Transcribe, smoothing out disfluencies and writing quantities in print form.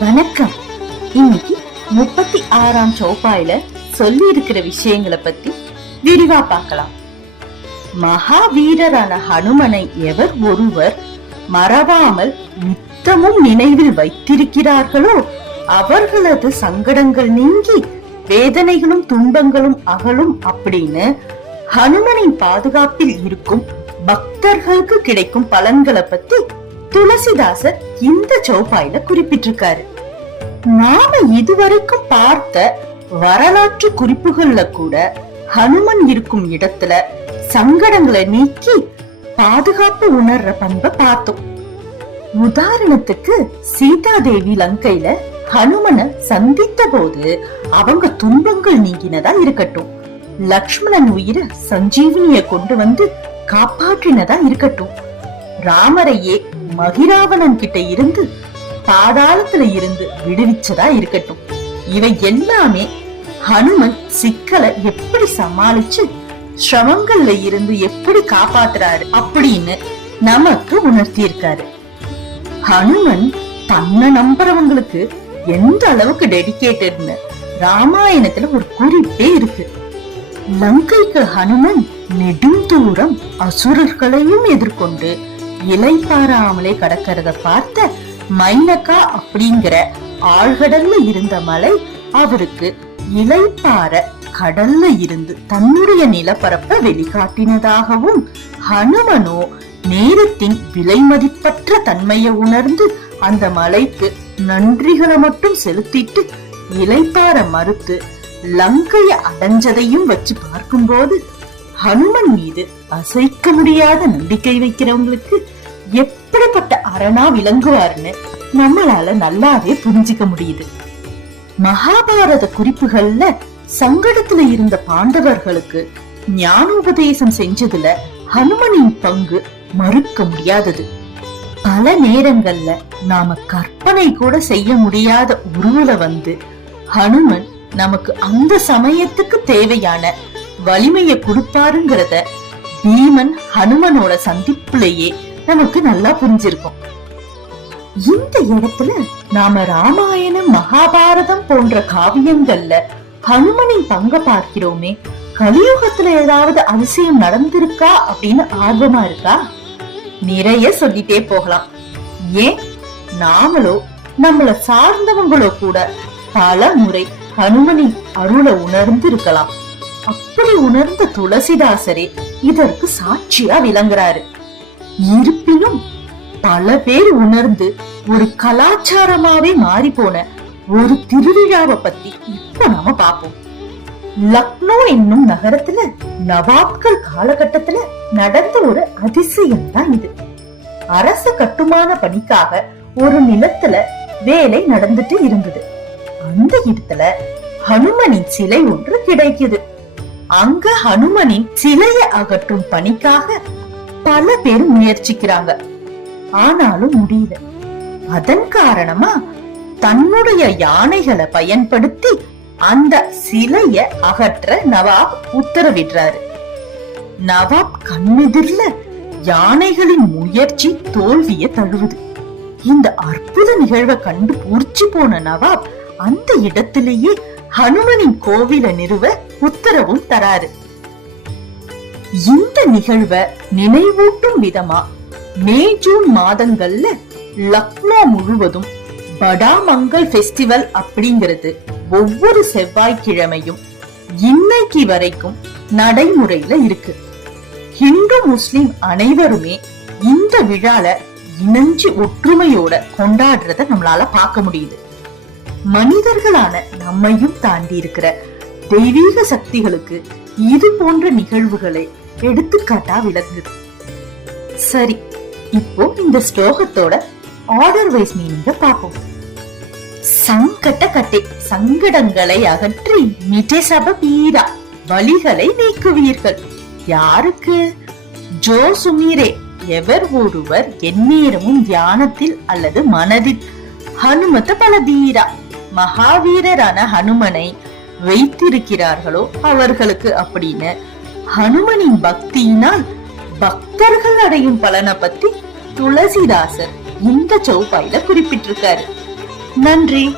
வணக்கம். இன்னைக்கு 36ஆம் சௌபாயில சொல்லி இருக்கிற விஷயங்களை பத்தி விரிவா பார்க்கலாம். மகாவீரரான ஹனுமனை எவர் ஒருவர் மறவாமல் நித்தமும் நினைவில் வைத்திருக்கிறார்களோ அவர்களது சங்கடங்கள் நீங்கி வேதனைகளும் துன்பங்களும் அகலும் அப்படின்னு ஹனுமனின் பாதுகாப்பில் இருக்கும் பக்தர்களுக்கு கிடைக்கும் பலன்களை பத்தி துளசிதாசர் இந்த சௌபாயில குறிப்பிட்டிருக்காரு. நாம இதுவரைக்கும் பார்த்த வரலாற்று குறிப்புகள்ல கூட ஹனுமன் இருக்கும் இடத்துல சங்கடங்களை நீக்கி பாதுகாப்பு உணர்ற பண்பை பார்த்தோம். உதாரணத்துக்கு சீதாதேவி லங்கையில ஹனுமனை சந்தித்த போது அவங்க துன்பங்கள் நீங்கினதா இருக்கட்டும், லக்ஷ்மணன் உயிரை சஞ்சீவனிய கொண்டு வந்து காப்பாற்றினதா இருக்கட்டும், ராமரையே மகிராவணன் கிட்ட இருந்து பாதாளத்துல இருந்து விடுவிச்சதா இருக்கட்டும், இவை எல்லாமே ஹனுமன் சிக்கலை எப்படி சமாளிச்சு சிரமங்கள்ல இருந்து எப்படி காப்பாத்துறாரு அப்படின்னு நமக்கு உணர்த்தி இருக்காரு. ஹனுமன் தன்னை நம்புறவங்களுக்கு எந்த அளவுக்கு டெடிகேட்டட்னு ராமாயணத்துல ஒரு குறிப்பே இருக்கு. லங்கைக்கு ஹனுமன் நெடும் தூரம் அசுரர்களையும் எதிர்கொண்டு இலைப்பாராமலே கடக்கிறத பார்த்த மைனகா அப்படிங்கிற ஆழ்கடல்ல இருந்த மலை அவருக்கு இலைப்பார கடல்ல இருந்து தன்னுடைய நிலப்பரப்ப வெளிக்காட்டினதாகவும், ஹனுமனோ நேரத்தின் விலை மதிப்பற்ற தன்மையை உணர்ந்து அந்த மலைக்கு நன்றிகளை மட்டும் செலுத்திட்டு இலைப்பார மறுத்து லங்கைய அடைஞ்சதையும் வச்சு பார்க்கும்போது ஹனுமன் மீது அசைக்க முடியாத நம்பிக்கை வைக்கிறவங்களுக்கு எப்படிப்பட்ட அரணா விளங்குவார்னு நம்மளால நல்லாவே புரிஞ்சுக்க முடியுது. மகாபாரத குறிப்புகள்ல சங்கடத்துல இருந்த பாண்டவர்களுக்கு ஞானோபதேசம் செஞ்சதுல ஹனுமனின் பங்கு மறுக்க முடியாதது. பல நேரங்கள்ல நாம கற்பனை கூட செய்ய முடியாத உருவல வந்து ஹனுமன் நமக்கு அந்த சமயத்துக்கு தேவையான வலிமையை கொடுப்பாருங்கிறத பீமன் ஹனுமனோட சந்திப்புலயே நமக்கு நல்லா புரிஞ்சிருக்கும். இந்த இடத்துல நாம ராமாயணம் மகாபாரதம் போன்ற காவியங்கள்ல ஹனுமனின் பங்க பார்க்கிறோமே, கலியுகத்துல ஏதாவது அதிசயம் நடந்திருக்கா அப்படின்னு ஆர்வமா இருக்கா? நிறைய சொல்லிட்டே போகலாம். ஏன் நாமளோ நம்மள சார்ந்தவங்களோ கூட பல முறை ஹனுமனின் அருளை உணர்ந்து இருக்கலாம். அப்படி உணர்ந்த துளசிதாசரே இதற்கு சாட்சியா விளங்குறாரு. இருப்பினும் பல பேர் உணர்ந்து ஒரு கலாச்சாரமாவே மாறி போன ஒரு திருவிழாவை பத்தி இப்ப நாம பாப்போம். லக்னோ என்னும் நகரத்துல நவாப்கள் காலகட்டத்துல நடந்த ஒரு அதிசயம் தான் இது. அரச கட்டுமான பணிக்காக ஒரு நிலத்துல வேலை நடந்துட்டு இருந்தது. அந்த இடத்துல ஹனுமனின் சிலை ஒன்று கிடைக்குது. அங்க ஹனுமனின் சிலையை அகற்றும் பணிக்காக பல பேர் முயற்சிக்கிறாங்க. ஆனாலும் முடியல. அதன் காரணமா தன்னுடைய யானைகளை பயன்படுத்தி அந்த சிலைய அகற்ற நவாப் உத்தரவிடுறாரு. நவாப் கண்ணெதிர்ல யானைகளின் முயற்சி தோல்விய தழுவுது. இந்த அற்புத நிகழ்வை கண்டு பூர்ச்சி போன நவாப் அந்த இடத்திலேயே ஹனுமனின் கோவில நிறுவ உத்தரவும் தராரு. இந்த நிகழ்வை நினைவூட்டும் விதமா மே ஜூன் மாதங்கள்ல லக்னோ முழுவதும் படா மங்கல் ஃபெஸ்டிவல் அப்படிங்கிறது ஒவ்வொரு செவ்வாய்க்கிழமையும் இன்னைக்கு வரைக்கும் நடைமுறையில இருக்கு. ஹிந்து முஸ்லிம் அனைவருமே இந்த விழால இணைஞ்சு ஒற்றுமையோட கொண்டாடுறத நம்மளால பார்க்க முடியுது. மனிதர்களான நம்மையும் தாண்டி இருக்கிற தெய்வீக சக்திகளுக்கு இது போன்ற நிகழ்வுகளை எடுத்துக்காட்டா விளங்குது. சரி, இப்போ இந்த ஸ்லோகத்தோட ஆர்டர் வைஸ் மீனிங்க பார்ப்போம். சங்கட கட்டே, சங்கடங்களை அகற்றி மிட்டே சப பீரா, வலிகளை நீக்குவீர்கள். யாருக்கு? ஜோ சுமீரே, எவர் ஒருவர் எந்நேரமும் தியானத்தில் அல்லது மனதில் ஹனுமத பலபீரா, மகாவீரரான ஹனுமனை வைத்திருக்கிறார்களோ அவர்களுக்கு அப்படின்னு ஹனுமனின் பக்தியினால் பக்தர்கள் அடையும் பலனை பத்தி துளசிதாசர் இந்த சௌபாயில குறிப்பிட்டிருக்காரு. நன்றி.